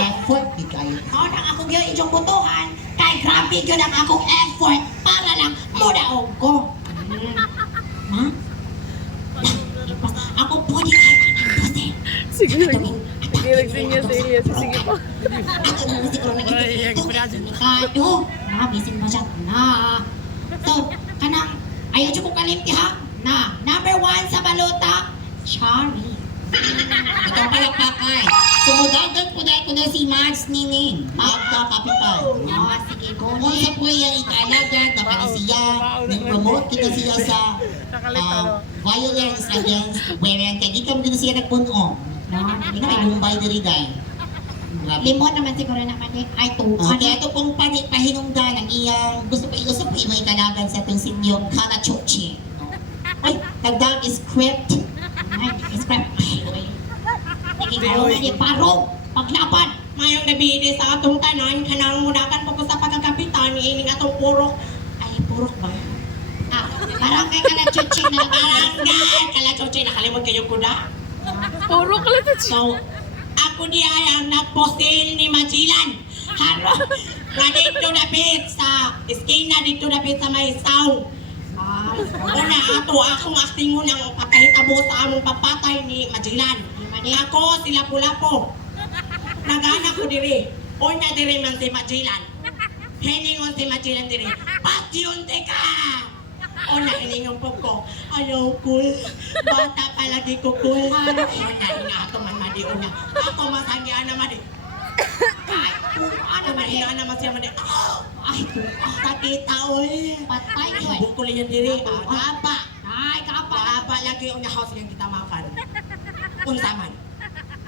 effort di kayo. Mao nang akong gyud inyong butuhan kay grabe gyud ang akong effort para lang mudaog ko. Ha? Ako po di ay pose. Sige, nagsing niya sa iya. Sige po. Ato na si Corona Kado. Na bisin ba siya na. So, kanang ayaw jud ko kalimti ha. Na number 1 sa balota, Charlie. Ikaw pala pakay. Sumudagan po dahil ko na si Mads Nining. Magda kapitay. Sige ko Kung sa po yung ikalagan, na siya, nag-promote kita siya sa violence against women. Kaya di kami siya nagpuno. Hindi na may Mumbai diri dahil. Limon naman siguro naman eh. Ay, tuwan. Kaya ito pong pahinungdan ang iyang gusto pa may ikalagan sa itong sinyong Karachochi. Ay, nagdag script. Ay, script. Ikaw na ni Paro. Paglaban. Mayong nabili sa atong tanan, kanang mudakan po ko sa pagkakapitan, ining atong purok. Ay, purok ba? Ah, parang kay Kalachuchi na Barangay! Kalachoche, nakalimot kayo kuda. Puro ka lang ito. So, ako di ay ang nagpostil ni Majilan. Haro! Nga dito napit sa iskina, dito napit sa may saw. Una, ato akong acting mo ng pagkahitabo sa among papatay ni Majilan. Ako, sila Pulapo. Nagana ko diri. Una diri man si Majilan. Hiningon si Majilan diri. Patyon ka! Una, hiningon po ko. Ayaw, cool. Bata palagi ko, cool. Una, hinato man madi. Una, ako masangyan na madi. Ay, ano man, hinaan naman siya madi. Ay, sakit oy. patay ko eh. Bukol yan diri. Kapa. Ay, kapa. Kapa lagi unya house yang kita makan. Unsa man.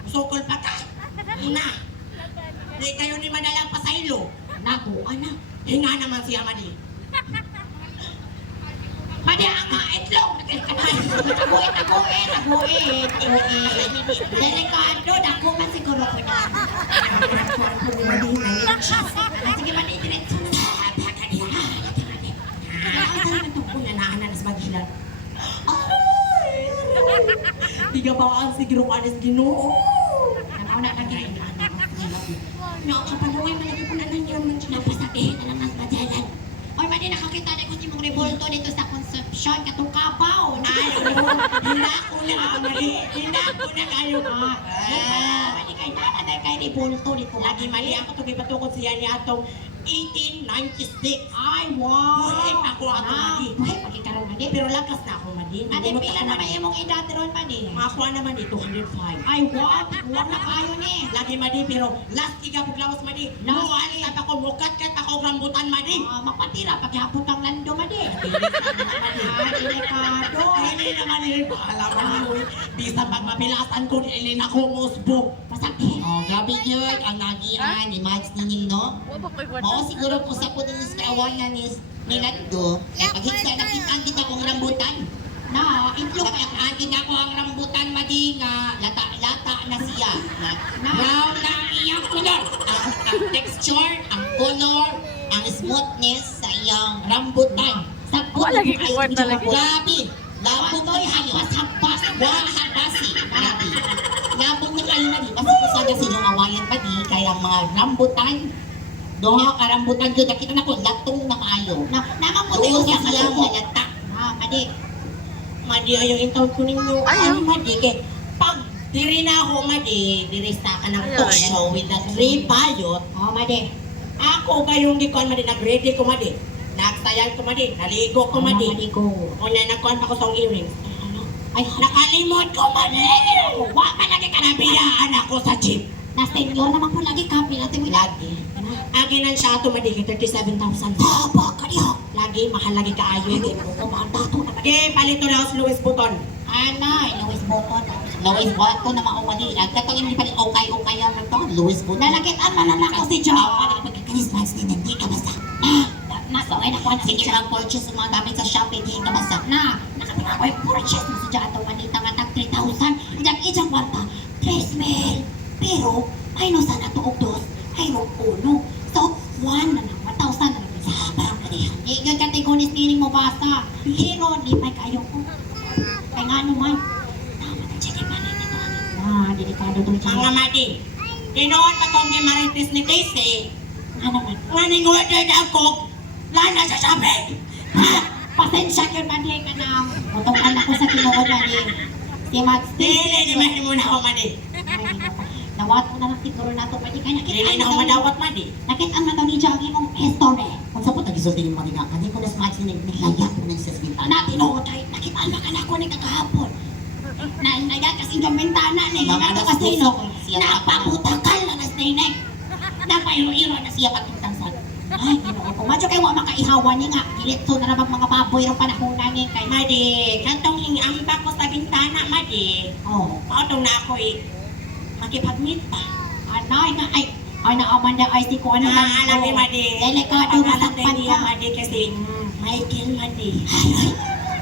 Sukol pa ka. Ina. Di kayo ni madalang pasaylo. Naku, anak. Hinga naman siya madi. Madi ang mga itlog. Naguit. Delikado, dako man siguro ko na. Sige man, diretso na. Tiga bawaan si Girong Anis Ginoo. Nakauna na gini. Nakapalaway malagi ko na lang yung napasabihin na lang ang madalan. Oy, madi nakakita na ko si mong revolto dito sa Concepcion, katong kabaw. Ay, hindi ko na mali. Hindi ko na kayo. Madi kay nana dahil kay revolto dito. Lagi mali ako to gibatukod siya ni atong 1896. Ay, wow. Buhay pa ako ato madi. Buhay pagkikaroon madi. Pero lakas na ako madi. Ate, pila na may imong edad ron madi? Makakuha naman di 205. Ay, wow. Huwag na kayo ni. Lagi madi pero last iga paglawas madi. Last Muali sa ako mukat-kat ako rambutan madi. Mapatira, paghapot ang lando madi. Ay, delikado. Hindi naman yun. Alam mo yun. Di sa pagmapilasan ko, hindi na ako musbo. Pasakit. Oh, grabe yun ang nagian ni Mads Nining, no? Wala pa kayo Mao siguro po sa po din sa kawanan ni Nilando, pagkita nakita kita kong rambutan. Na, itlog. Kapag kita ko ang rambutan madi nga lata na siya. Brown na ang iyang color. Ang texture, ang color, ang smoothness sa iyang rambutan. Sabot Wala lagi ko kwarta lagi. Grabe. Labog na kayo. Hampas. Wahapasi. Grabe. Labog na kayo na di. Basta kung sana sinyong awayan pa di, kaya ang mga rambutan, doha ka rambutan yun, nakita na ko, latong na maayo. Naman po Doon tayo sa siya mga lata. madi. Madi ayaw intaw ko ninyo. Ayaw. Madi kay pag diri na ako madi, diri sa ka ng Ayaw, talk ayaw. show with the three payot. Madi. Ako kayong gikuan madi, nag-ready ko madi. Nagsayan ko madi, naligo ko madi. Madi ko. O na nagkuhan pa ko sa earrings. Ay, Nakalimot ko madi! Wa pa lagi ka nabiyaan ako sa jeep. na senior naman po lagi kapi natin wala. Lagi. Aginan siya ito madi, 37,000. Haba ka niya. Lagi, mahal lagi kaayo. Hindi mo ko maandato na madi. Okay, palito na ako sa Louis Vuitton. Anay, Louis Vuitton. Louis Vuitton na maumali. Agkatong hindi pa rin okay yan to. Louis Vuitton. Nalagitan man na ako si John. Pagkakanismas din, hindi ka basta. Nasa ay nakuha na si Sige John. lang purchase ng mga gamit sa Shopee, hindi ka basta. Nakapila ko yung purchase mo sa John. Itong manita nga tag 3,000. Diyan ijang kwarta. 3,000. Pero, ay no sana tuog dos. Ay no uno. So, 1 na lang. 1,000 na lang. Sabang ka niya. Igan kategonis nining mo basa. Pero, di pa kayo ko. Kaya nga naman. Tama na, check it man. Delikado to. Mga madi, Tinoon pa kong ni Marites ni Casey. Ano man? Nga ningorder na ako. Lana sa sabi. Pasensya yun man eh ka na. Utong anak ko sa tinuod man eh. Si Max Dili, di ba mo na ako madi? Nawat mo na lang siguro na ito. Pwede kayo Dili na ako madawat madi. Nakita ang nataw ni Jackie mong history. Kung sa puta, gisulti yung mga nga, ko na smart sinig, naglayat ko na siya sa bintana. Na tinuod ay nakita ang baka na ako ni kakahapon. Na kasi yung bintana ni. Mga Nato alas kasi puso, no. siya Napaputakal na nas ninek. Napayro-iro na siya pagkintang sa. Ay, ginoo ko. Madyo kayo wa makaihawan niya nga. Dilito na rabag mga baboy ng panahon na niya kay Madi, kantong hingamba ko sa bintana, Madi. Oh, Pautong na ako makipag-meet pa. anay nga ay naaman na ay si ko ano Alam ni Madi. Delikado masakpan ka. Madi kasi Michael Madi.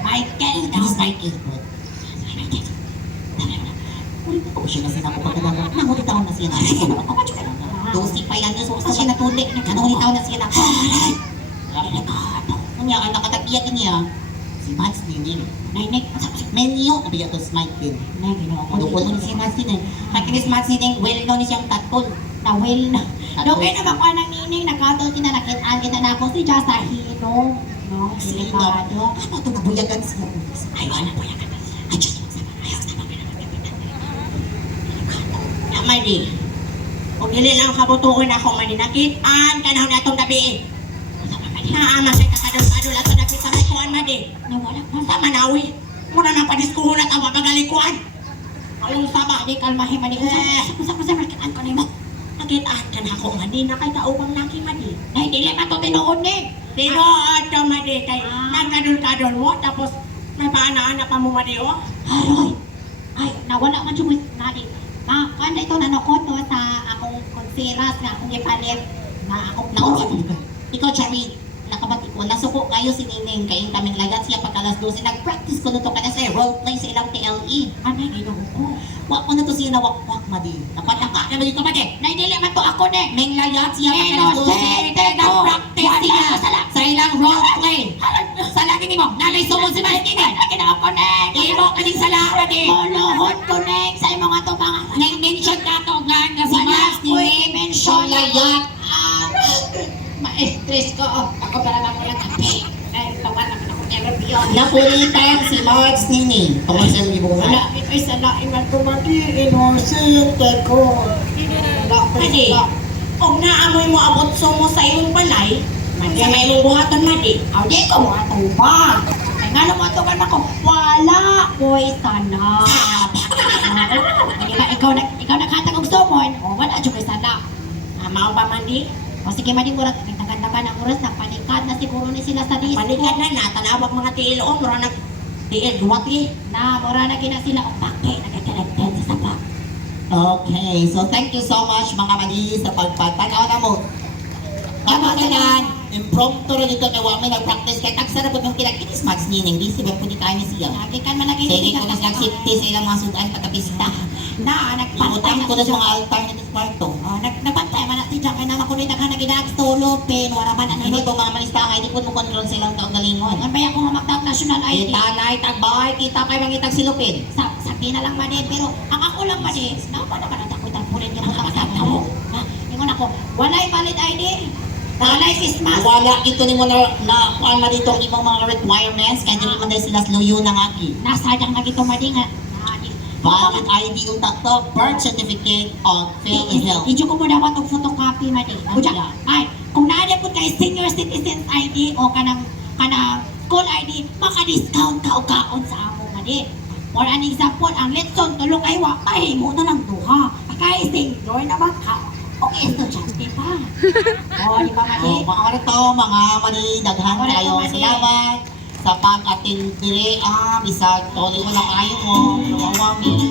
Michael It daw. is my input. Ulit ko siya na sinako pagkadama. Nangulit ako na siya na. Dosi pa yan. So, siya natulik. Nangulit ako na siya na. Kanya ka nakatagiya ka niya. Si Mads Nining. Nainik. Menu. Nabiya to smite din. Nay, ginoo ko. Dukol mo ni si Mads Nining. Kakinis Mads Nining. Well known ni siyang tatol. Na well na. Tatol. Doon naman ko nang nining nakatol kinanakitaan kita na ako si Jasa Hino. No, Sino? delikado. Ano ito nabuyagan siya? Ay, wala po yan. Ay, Diyos mo sama. Ayaw sama. Madi. Kung dili lang kabutuon ako, Madi, nakitaan ka na itong gabi. Naama kay kakadol-kadol ato na sa may kuwan, Madi. Nawala ko. Sa Manawi. Muna nang padiskuhon at awa pagalikuan. Along saba. Di kalmahin man. Usap-usap markitaan ko na mo. Nakitaan ka na ako, Madi, na kay kaubang laki, Madi. Nay, dili man to tinuod ni. Pero ato, Madi, kay nagkadol-kadol mo, tapos may paana-ana pa mo, Madi, oh. Aroy. Ay, nawala man siya nadi. Kanda ito nanokot to sa akong konsiras nga akong ipalit na akong Naunsa mo ka? Ikaw, Charmy, nakabati ko. Nasuko kayo si Nining. Kayong kaming lagat siya pagkalas 12. Nag-practice ko na to kada sa roleplay sa ilang TLE. Anay, ginoo ko. Wak ko na to siya na wak-wak, Madi. Napataka na dito, Madi. Nay, dili man to ako ni. Ming layat siya pagkalas 12. Inocente ko. Nag-practice Wala siya ko sala. sa ilang roleplay. Sa lagi ni mo, nanay sumon si Madi. Ginoo ko ni. Imo kaning sala, Madi. Muluhod ko ni sa imong ato mga. Nang-mention ka to, gan nga si Wala Mas ko'y Nining. mention. So layat. Ma-stress ko. Ako para lang ko lang kape. Ay, tawa naman ako ni Rabion. Napulitan si Mads Nining. Tungkol sa libungan. Wala, ito'y salain man ko mati. Inosente ko. Madi, kung naamoy mo abot mo sa iyong balay, sa may mong buhaton, Madi. Aw, di ko mga tuba. Ay, nga naman ito ka na ko. Wala ko'y sana. Hindi ba, ikaw nakatagong sumon. O, wala dyan ko'y sana. Mao ba, Madi? O, sige, Madi, murat. Nagtaganda ka ng oras. Napanikad na siguro ni sila sa disco. Balikan na, tanawag mga tiil o, mura nag tiil, duwati. Na, mura na gina sila. O, pake, nagkakaragdan sa sapa. Okay, so thank you so much mga mali sa pagpatanaw na mo. Tama ka yan. Impromptu rin ito kaya wala nag-practice kaya tagsarap yung kinakinis Mads Nining. Di si Bepuni tayo ni siya. Lagi kan malagi Sige ko na siya safety sa ilang mga sudan patapista. Na, nagpantay Iutang na ko na sa siya. mga alternative kwarto. Oh, nagpantay man natin dyan. Kaya naman ko rin naghanag solo pin. Wala man ang Hindi ko mga malista hindi ko mo control sa ilang kaugalingon. Ang bayan ko nga magtawag national Ay, ID. tanay, tagbay, kita kayo mangitag silupin. Sabi na lang ba din, pero ang ako lang ba din, naman naman ang ako'y tarpunin niya mo tao. Ingon ako, walay valid ID, walay face mask. Wala ito ni mo na kuan man dito ang imong mga requirements kaya hindi man dahil sila sluyo na nga ki. Nasadang na gito madi nga. Valid ID yung takto, birth certificate of PhilHealth. Idyo ko mo dapat og photocopy madi. Kuya, ay, kung naadya po kay senior citizen ID o kanang school ID, maka-discount ka o kaon sa amo madi. For an example, ang lesson tulong ay wa mahimo na lang duha. Kay senior naman ka. Okay, estudyante pa. O, di ba madi? Oh, mga to, mga mali, daghan Wala kayo. to, mali. Salamat sa pag-attend dire. Bisag, tuloy mo na kayo mo. Luwawami.